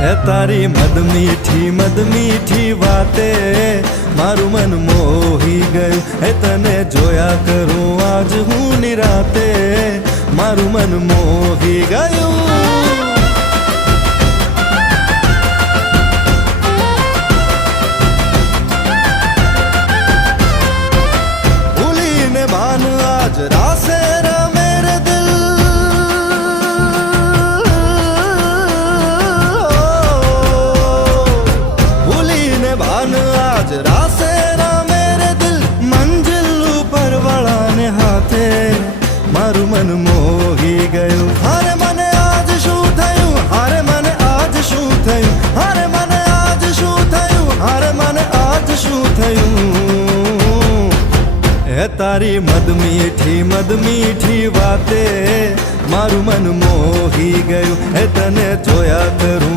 એ તારી મદ મીઠી વાતે મારું મન મોહી ગયું. એ તને જોયા કરું આજ હું નિરાતે મારું મન મોહી ગયું. ભૂલીને ભાન આજ રાસે રમે રે દિલ. ભૂલીને ભાન આજ રાસે રમે રે દિલ. મંજિલ ઉપર વાળાને હાથે મારું મન મોહી ગયું. હારે મને આજ શું થયું, હારે મને આજ શું થયું, હારે મને આજ શું થયું, હારે મને આજ શું થયું. એ તારી મદ મીઠી વાતે મારું મન મોહી ગયું. એ તને જોયા કરું